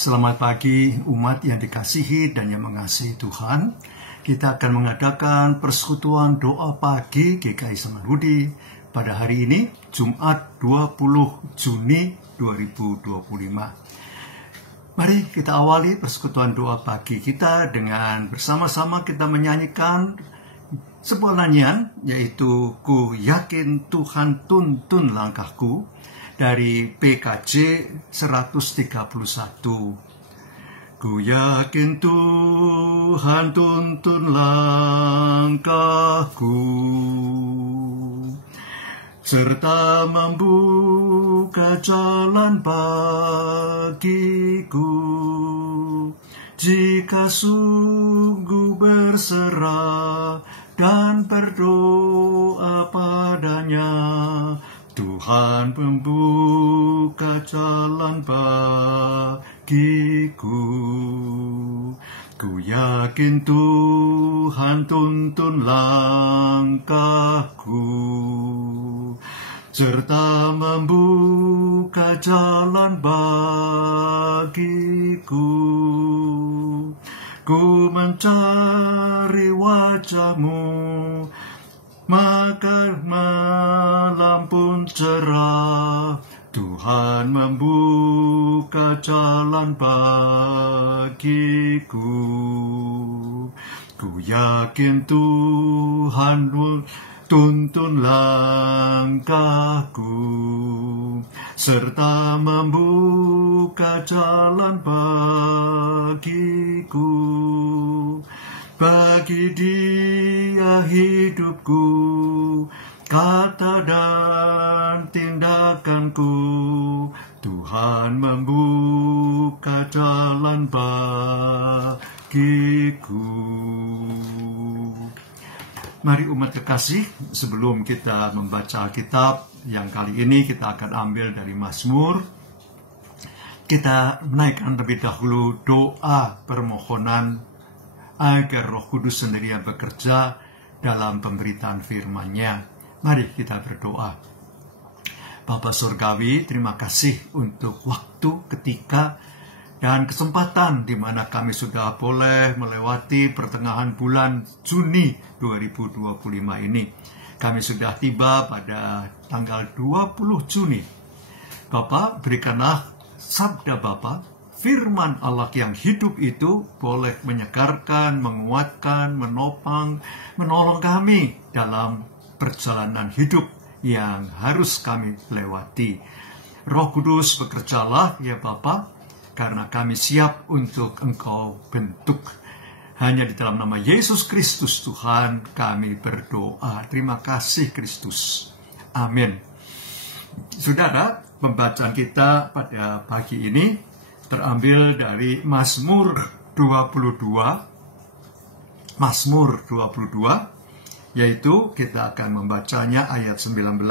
Selamat pagi umat yang dikasihi dan yang mengasihi Tuhan. Kita akan mengadakan persekutuan doa pagi GKI Samanhudi pada hari ini, Jumat 20 Juni 2025. Mari kita awali persekutuan doa pagi kita dengan bersama-sama kita menyanyikan sebuah nyanyian, yaitu Ku Yakin Tuhan Tuntun Langkahku, dari PKJ 131. Ku yakin Tuhan tuntun langkahku, serta membuka jalan bagiku. Jika sungguh berserah dan berdoa padanya, Tuhan membuka jalan bagiku. Ku yakin Tuhan tuntun langkahku, serta membuka jalan bagiku. Ku mencari wajah-Mu, maka malam pun cerah. Tuhan membuka jalan bagiku. Ku yakin Tuhan tuntun langkahku, serta membuka jalan bagiku. Bagi Dia hidupku, kata dan tindakanku. Tuhan membuka jalan bagiku. Mari umat kekasih, sebelum kita membaca Alkitab yang kali ini kita akan ambil dari Mazmur, kita menaikkan terlebih dahulu doa permohonan agar Roh Kudus sendiri yang bekerja dalam pemberitaan firman-Nya. Mari kita berdoa. Bapa Surgawi, terima kasih untuk waktu, ketika, dan kesempatan di mana kami sudah boleh melewati pertengahan bulan Juni 2025 ini. Kami sudah tiba pada tanggal 20 Juni. Bapak, berikanlah sabda Bapak, firman Allah yang hidup itu boleh menyegarkan, menguatkan, menopang, menolong kami dalam perjalanan hidup yang harus kami lewati. Roh Kudus, bekerjalah ya Bapa, karena kami siap untuk Engkau bentuk. Hanya di dalam nama Yesus Kristus Tuhan kami berdoa. Terima kasih Kristus. Amin. Saudara, pembacaan kita pada pagi ini terambil dari Mazmur 22. Mazmur 22, yaitu kita akan membacanya ayat 19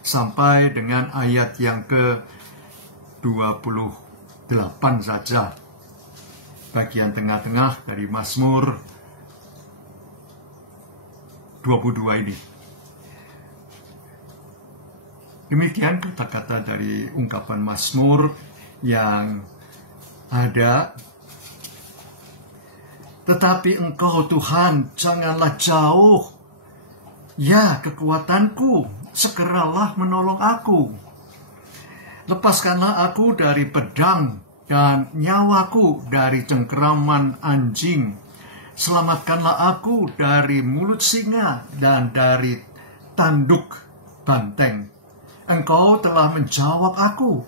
sampai dengan ayat yang ke-28 saja. Bagian tengah-tengah dari Mazmur 22 ini. Demikian kata-kata dari ungkapan Mazmur yang ada. Tetapi Engkau Tuhan janganlah jauh, ya kekuatanku, segeralah menolong aku. Lepaskanlah aku dari pedang dan nyawaku dari cengkeraman anjing. Selamatkanlah aku dari mulut singa dan dari tanduk banteng. Engkau telah menjawab aku,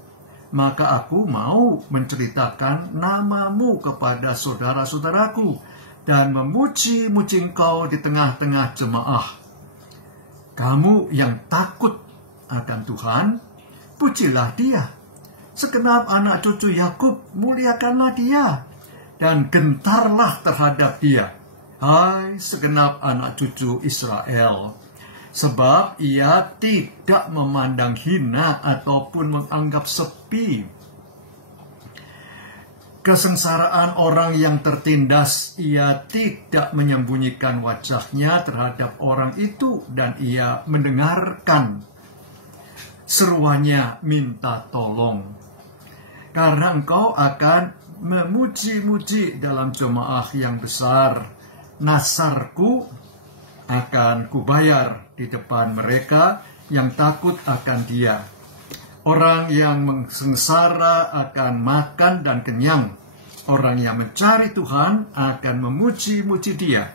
maka aku mau menceritakan nama-Mu kepada saudara-saudaraku dan memuji-muji Engkau di tengah-tengah jemaah. Kamu yang takut akan Tuhan, pujilah Dia. Segenap anak cucu Yakub, muliakanlah Dia, dan gentarlah terhadap Dia. Hai segenap anak cucu Israel, sebab Ia tidak memandang hina ataupun menganggap sepi kesengsaraan orang yang tertindas. Ia tidak menyembunyikan wajah-Nya terhadap orang itu, dan Ia mendengarkan seruannya minta tolong. karena engkau akan memuji-muji dalam jemaah yang besar. Nasarku akan kubayar di depan mereka yang takut akan Dia. Orang yang sengsara akan makan dan kenyang. Orang yang mencari Tuhan akan memuji-muji Dia.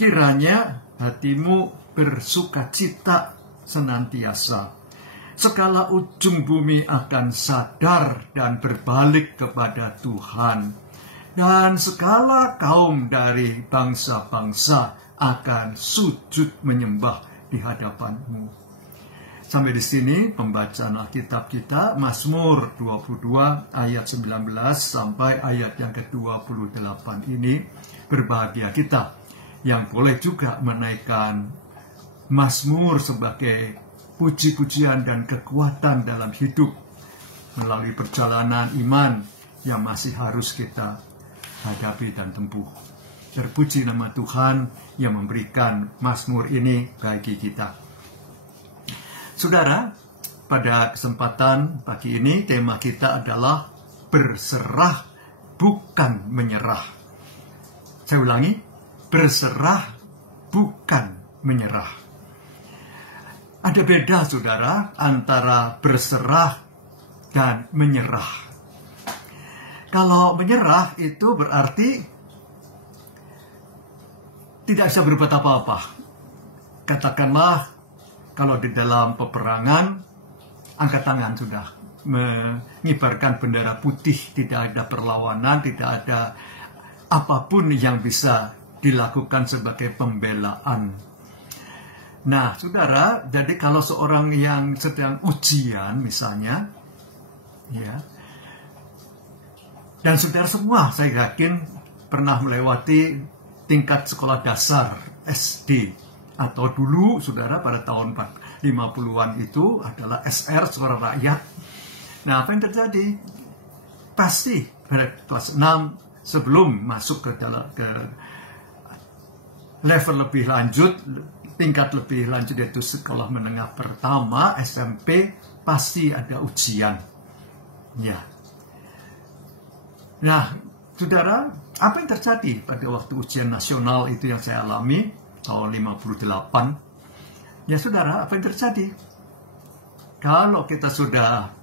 Kiranya hatimu bersukacita senantiasa. Segala ujung bumi akan sadar dan berbalik kepada Tuhan. Dan segala kaum dari bangsa-bangsa akan sujud menyembah di hadapanmu. Sampai di sini pembacaan Alkitab kita, Mazmur 22 ayat 19 sampai ayat yang ke-28 ini. Berbahagia kita yang boleh juga menaikkan Mazmur sebagai puji-pujian dan kekuatan dalam hidup melalui perjalanan iman yang masih harus kita hadapi dan tempuh. Terpuji nama Tuhan yang memberikan Mazmur ini bagi kita. Saudara, pada kesempatan pagi ini tema kita adalah berserah bukan menyerah. Saya ulangi, berserah bukan menyerah. Ada beda, saudara, antara berserah dan menyerah. Kalau menyerah itu berarti tidak bisa berbuat apa-apa. Katakanlah, kalau di dalam peperangan, angkat tangan sudah. Mengibarkan bendera putih, tidak ada perlawanan, tidak ada apapun yang bisa dilakukan sebagai pembelaan. Nah, saudara, jadi kalau seorang yang sedang ujian misalnya, ya, dan saudara semua saya yakin pernah melewati tingkat sekolah dasar SD, atau dulu saudara pada tahun 50-an itu adalah SR, Suara Rakyat. Nah, apa yang terjadi? Pasti pada kelas 6 sebelum masuk ke level lebih lanjut, tingkat lebih lanjut yaitu sekolah menengah pertama, SMP, pasti ada ujian. Ya. Nah, saudara, apa yang terjadi pada waktu ujian nasional itu yang saya alami tahun 58? Ya saudara, apa yang terjadi? Kalau kita sudah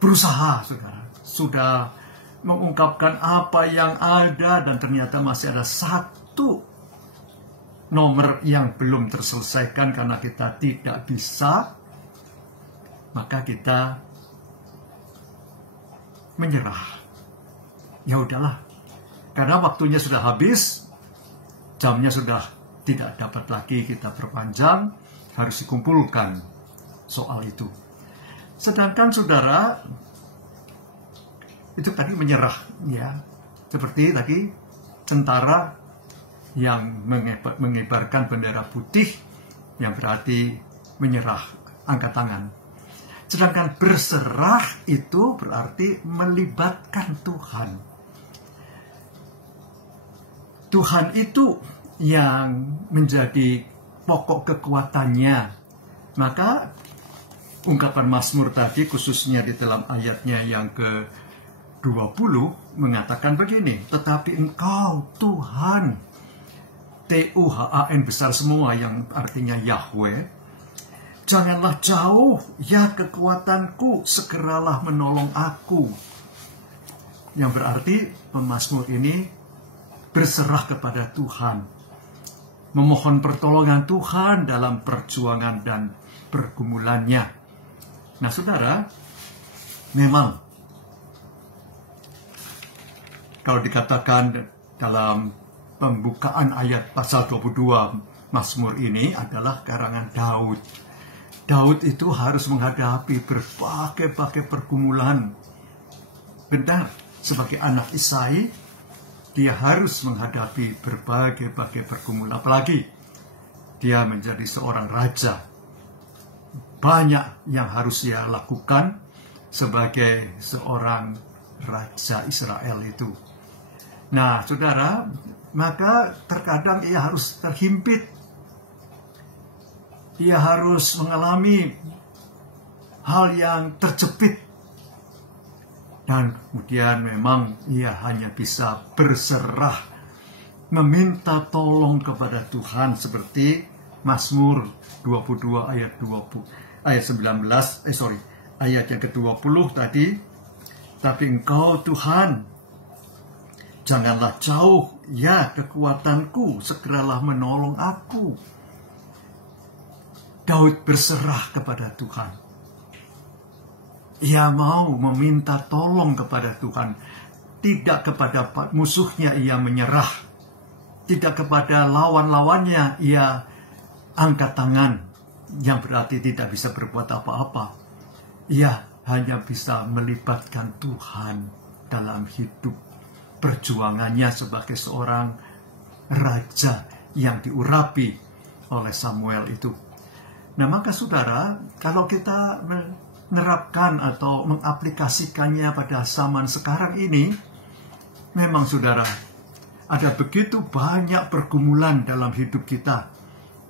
berusaha, saudara, sudah mengungkapkan apa yang ada dan ternyata masih ada satu nomor yang belum terselesaikan karena kita tidak bisa, maka kita menyerah. Ya udahlah, karena waktunya sudah habis, jamnya sudah tidak dapat lagi kita perpanjang, harus dikumpulkan soal itu. Sedangkan saudara, itu tadi menyerah, ya, seperti tadi tentara yang mengibarkan bendera putih, yang berarti menyerah, angkat tangan. Sedangkan berserah itu berarti melibatkan Tuhan. Tuhan itu yang menjadi pokok kekuatannya. Maka ungkapan Mazmur tadi, khususnya di dalam ayatnya yang ke-20, mengatakan begini, tetapi Engkau Tuhan, Tuhan besar semua yang artinya Yahweh, janganlah jauh, ya kekuatanku, segeralah menolong aku. Yang berarti pemazmur ini berserah kepada Tuhan, memohon pertolongan Tuhan dalam perjuangan dan pergumulannya. Nah saudara, memang kalau dikatakan dalam pembukaan ayat pasal 22 Mazmur ini adalah karangan Daud. Daud itu harus menghadapi berbagai-bagai pergumulan. Benar, sebagai anak Isai, dia harus menghadapi berbagai-bagai pergumulan. Apalagi dia menjadi seorang raja. Banyak yang harus dia lakukan sebagai seorang raja Israel itu. Nah, saudara, maka terkadang ia harus terhimpit. Ia harus mengalami hal yang terjepit. Dan kemudian memang ia hanya bisa berserah, meminta tolong kepada Tuhan seperti Mazmur 22 ayat 19, ayat yang ke-20 tadi. Tapi Engkau Tuhan, janganlah jauh, ya kekuatanku, segeralah menolong aku. Daud berserah kepada Tuhan. Ia mau meminta tolong kepada Tuhan. Tidak kepada musuhnya ia menyerah. Tidak kepada lawan-lawannya ia angkat tangan. Yang berarti tidak bisa berbuat apa-apa. Ia hanya bisa melibatkan Tuhan dalam hidup perjuangannya sebagai seorang raja yang diurapi oleh Samuel itu. Nah, maka saudara, kalau kita menerapkan atau mengaplikasikannya pada zaman sekarang ini, memang saudara, ada begitu banyak pergumulan dalam hidup kita.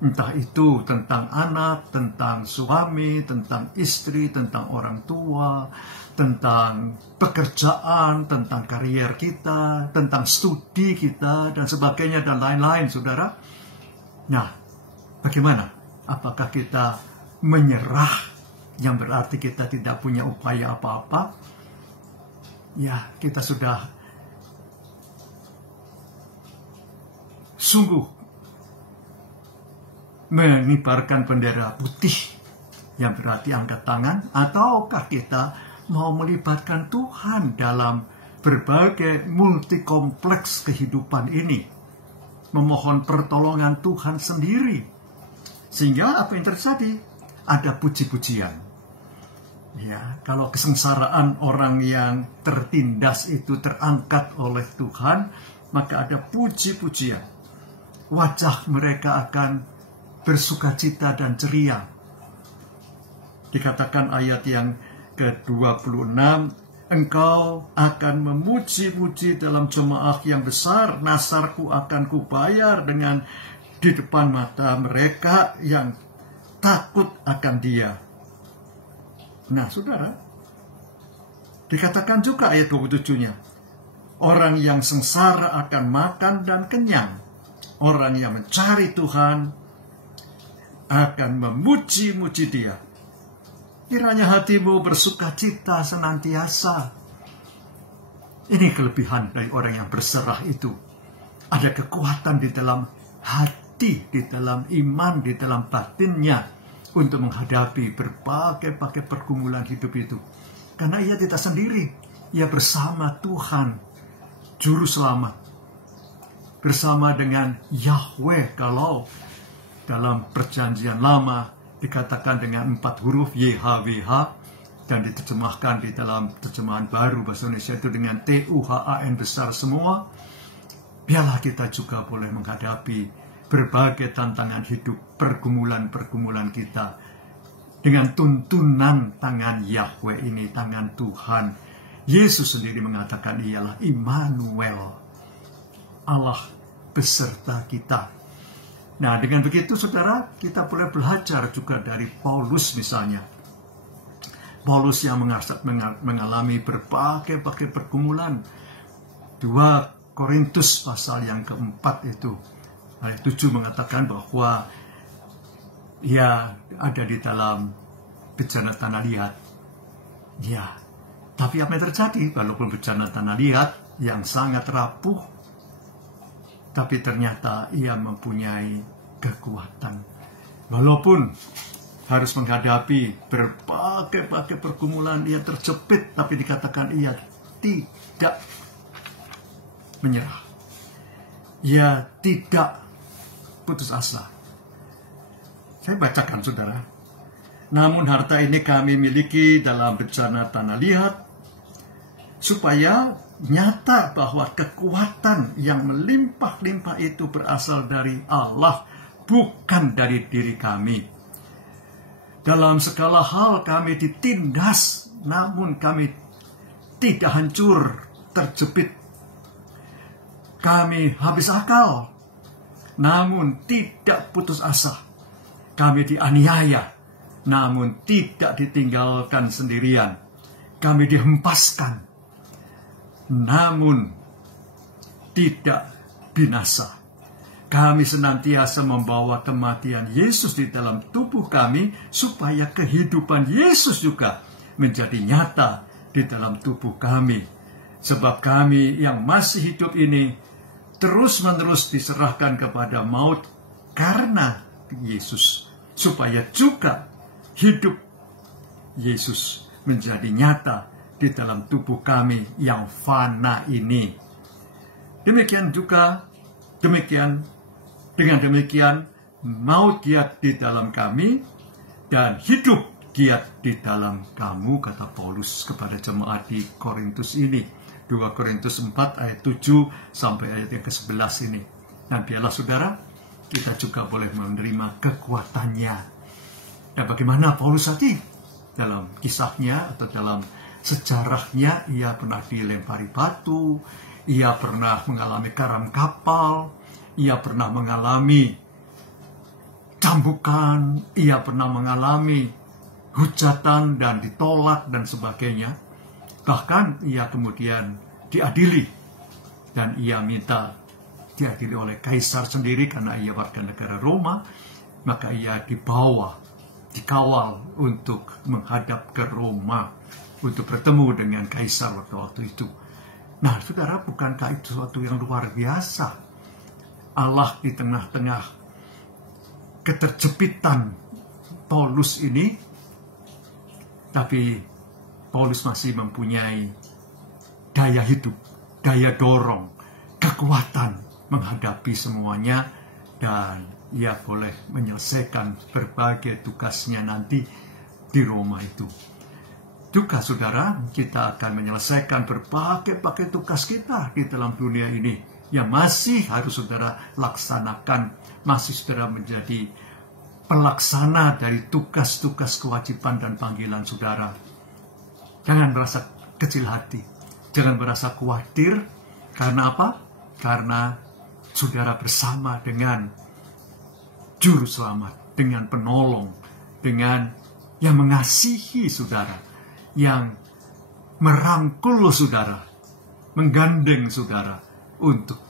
Entah itu tentang anak, tentang suami, tentang istri, tentang orang tua, tentang pekerjaan, tentang karier kita, tentang studi kita, dan sebagainya, dan lain-lain, saudara. Nah, bagaimana? Apakah kita menyerah, yang berarti kita tidak punya upaya apa-apa? Ya, kita sudah sungguh mengibarkan bendera putih, yang berarti angkat tangan, ataukah kita mau melibatkan Tuhan dalam berbagai multikompleks kehidupan ini, memohon pertolongan Tuhan sendiri, sehingga apa yang terjadi? Ada puji-pujian. Ya, kalau kesengsaraan orang yang tertindas itu terangkat oleh Tuhan, maka ada puji-pujian. Wajah mereka akan bersukacita dan ceria. Dikatakan ayat yang ke-26, Engkau akan memuji-puji dalam jemaah yang besar, nasarku akan kubayar dengan di depan mata mereka yang takut akan Dia. Nah, saudara, dikatakan juga ayat 27-nya, orang yang sengsara akan makan dan kenyang. Orang yang mencari Tuhan akan memuji-muji Dia. Kiranya hatimu bersukacita senantiasa. Ini kelebihan dari orang yang berserah itu. Ada kekuatan di dalam hati, di dalam iman, di dalam batinnya untuk menghadapi berbagai pergumulan hidup itu. Karena ia tidak sendiri, ia bersama Tuhan, Juru Selamat. Bersama dengan Yahweh, kalau dalam perjanjian lama dikatakan dengan 4 huruf YHWH, dan diterjemahkan di dalam terjemahan baru bahasa Indonesia itu dengan TUHAN besar semua. Biarlah kita juga boleh menghadapi berbagai tantangan hidup, pergumulan-pergumulan kita dengan tuntunan tangan Yahweh ini, tangan Tuhan. Yesus sendiri mengatakan ialah Immanuel, Allah beserta kita. Nah, dengan begitu saudara, kita boleh belajar juga dari Paulus misalnya. Paulus yang mengalami berbagai pergumulan. 2 Korintus pasal yang keempat itu, ayat 7 mengatakan bahwa ia ada di dalam bencana tanah liat. Ya, tapi apa yang terjadi? Walaupun bencana tanah liat yang sangat rapuh, tapi ternyata ia mempunyai kekuatan. Walaupun harus menghadapi berbagai pergumulan, ia terjepit, tapi dikatakan ia tidak menyerah. Ia tidak putus asa. Saya bacakan, saudara. Namun harta ini kami miliki dalam bencana tanah liat, supaya nyata bahwa kekuatan yang melimpah-limpah itu berasal dari Allah, bukan dari diri kami. Dalam segala hal kami ditindas, namun kami tidak hancur, terjepit. Kami habis akal, namun tidak putus asa. Kami dianiaya, namun tidak ditinggalkan sendirian. Kami dihempaskan, namun tidak binasa. Kami senantiasa membawa kematian Yesus di dalam tubuh kami, supaya kehidupan Yesus juga menjadi nyata di dalam tubuh kami. Sebab kami yang masih hidup ini terus-menerus diserahkan kepada maut karena Yesus, supaya juga hidup Yesus menjadi nyata di dalam tubuh kami yang fana ini. Dengan demikian maut giat di dalam kami dan hidup giat di dalam kamu, kata Paulus kepada jemaat di Korintus ini. 2 Korintus 4 ayat 7 sampai ayat yang ke-11 ini. Nah, biarlah saudara, kita juga boleh menerima kekuatannya. Dan bagaimana Paulus tadi dalam kisahnya atau dalam sejarahnya, ia pernah dilempari batu, ia pernah mengalami karam kapal, ia pernah mengalami cambukan, ia pernah mengalami hujatan dan ditolak dan sebagainya. Bahkan ia kemudian diadili, dan ia minta diadili oleh kaisar sendiri karena ia warga negara Roma. Maka ia dikawal untuk menghadap ke Roma untuk bertemu dengan kaisar waktu itu. Nah, saudara, bukankah itu sesuatu yang luar biasa? Allah di tengah-tengah keterjepitan Paulus ini, tapi Paulus masih mempunyai daya hidup, daya dorong, kekuatan menghadapi semuanya, dan ia boleh menyelesaikan berbagai tugasnya nanti di Roma itu. Juga saudara, kita akan menyelesaikan berbagai tugas kita di dalam dunia ini yang masih harus saudara laksanakan, masih saudara menjadi pelaksana dari tugas-tugas kewajiban dan panggilan saudara. Jangan merasa kecil hati, jangan merasa khawatir. Karena apa? Karena saudara bersama dengan Juru Selamat, dengan Penolong, dengan yang mengasihi saudara, yang merangkul saudara, menggandeng saudara untuk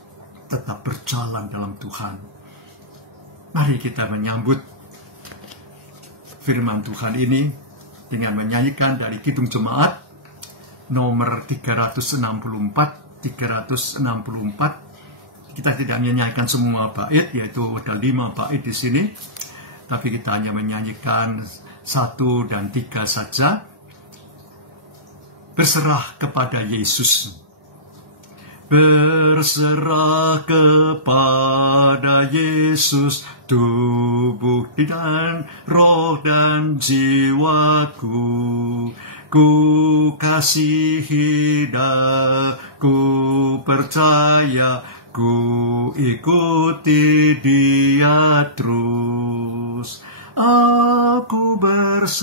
tetap berjalan dalam Tuhan. Mari kita menyambut firman Tuhan ini dengan menyanyikan dari Kidung Jemaat nomor 364. Kita tidak menyanyikan semua bait, yaitu ada 5 bait di sini, tapi kita hanya menyanyikan 1 dan 3 saja. Berserah kepada Yesus. Berserah kepada Yesus, tubuh dan roh dan jiwaku. Ku kasihi dan ku percaya, ku ikuti Dia terus. Aku berserah,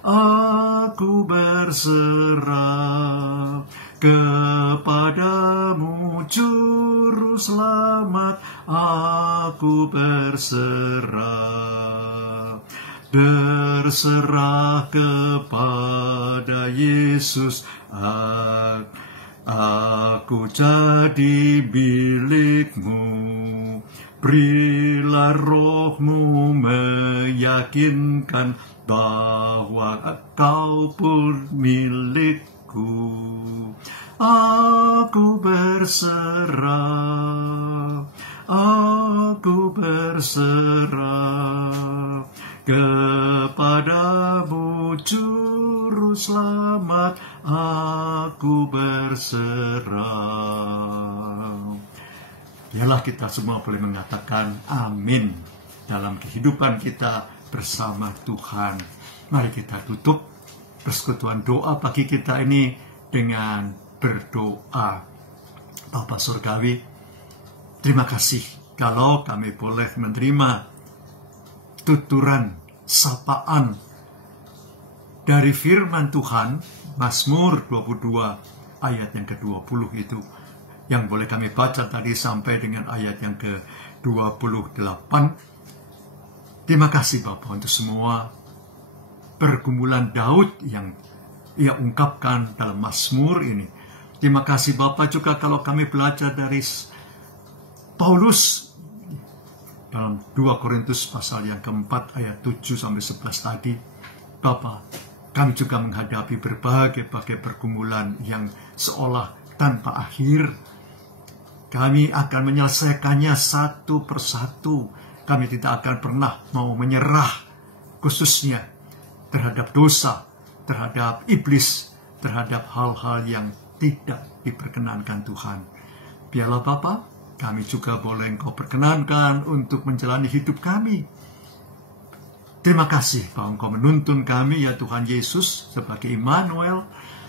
aku berserah kepadamu Juru Selamat, aku berserah. Berserah kepada Yesus, aku jadi milikmu. Berilah rohmu meyakinkan bahwa kau pun milikku. Aku berserah, aku berserah kepadamu Juru Selamat, aku berserah. Biarlah kita semua boleh mengatakan amin dalam kehidupan kita bersama Tuhan. Mari kita tutup persekutuan doa pagi kita ini dengan berdoa. Bapa Surgawi, terima kasih kalau kami boleh menerima tuturan, sapaan dari firman Tuhan, Mazmur 22 ayat yang ke-20 itu, yang boleh kami baca tadi sampai dengan ayat yang ke-28. Terima kasih Bapa untuk semua pergumulan Daud yang ia ungkapkan dalam Mazmur ini. Terima kasih Bapa juga kalau kami belajar dari Paulus dalam 2 Korintus pasal yang keempat ayat 7-11 tadi. Bapa, kami juga menghadapi berbagai pergumulan yang seolah tanpa akhir. Kami akan menyelesaikannya satu persatu. Kami tidak akan pernah mau menyerah, khususnya terhadap dosa, terhadap iblis, terhadap hal-hal yang tidak diperkenankan Tuhan. Biarlah Bapa, kami juga boleh Engkau perkenankan untuk menjalani hidup kami. Terima kasih bahwa Engkau menuntun kami ya Tuhan Yesus sebagai Immanuel.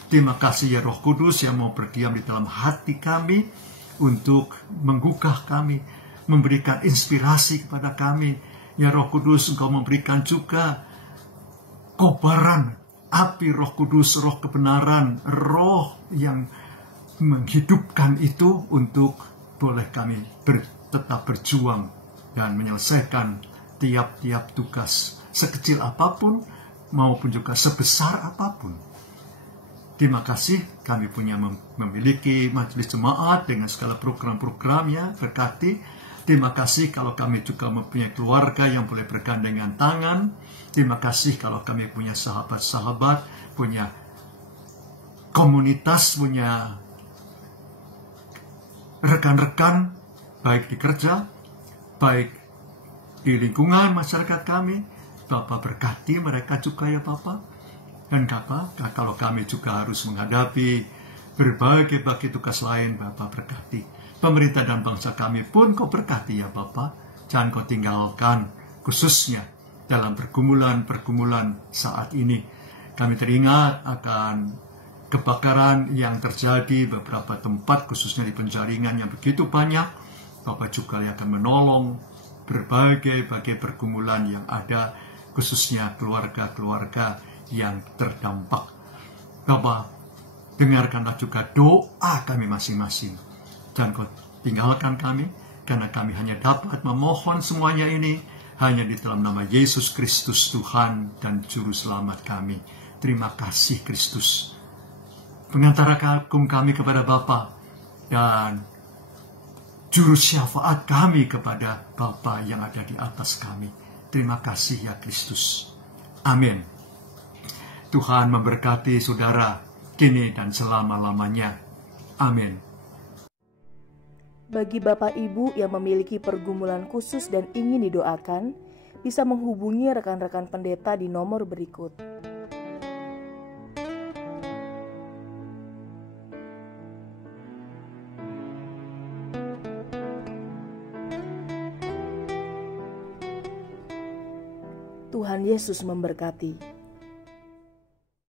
Terima kasih ya Roh Kudus yang mau berdiam di dalam hati kami untuk menggugah kami, memberikan inspirasi kepada kami. Ya Roh Kudus, Engkau memberikan juga kobaran api Roh Kudus, roh kebenaran, roh yang menghidupkan itu untuk boleh kami tetap berjuang dan menyelesaikan tiap-tiap tugas, sekecil apapun maupun juga sebesar apapun. Terima kasih kami punya memiliki majelis jemaat dengan segala program-programnya, berkati. Terima kasih kalau kami juga mempunyai keluarga yang boleh bergandengan tangan. Terima kasih kalau kami punya sahabat-sahabat, punya komunitas, punya rekan-rekan, baik di kerja, baik di lingkungan masyarakat kami. Bapak berkati mereka juga ya Bapak. Dan kalau kami juga harus menghadapi berbagai tugas lain, Bapak berkati. Pemerintah dan bangsa kami pun Kau berkati ya Bapak. Jangan Kau tinggalkan, khususnya dalam pergumulan saat ini. Kami teringat akan kebakaran yang terjadi beberapa tempat, khususnya di penjaringan yang begitu banyak. Bapak juga akan menolong berbagai pergumulan yang ada, khususnya keluarga-keluarga yang terdampak. Bapak, dengarkanlah juga doa kami masing-masing. Jangan Kau tinggalkan kami, karena kami hanya dapat memohon semuanya ini hanya di dalam nama Yesus Kristus, Tuhan dan Juru Selamat kami. Terima kasih Kristus, pengantara agung kami kepada Bapa dan Juru syafaat kami kepada Bapa yang ada di atas kami. Terima kasih ya Kristus. Amin. Tuhan memberkati saudara kini dan selama-lamanya. Amin. Bagi Bapak Ibu yang memiliki pergumulan khusus dan ingin didoakan, bisa menghubungi rekan-rekan pendeta di nomor berikut. Tuhan Yesus memberkati.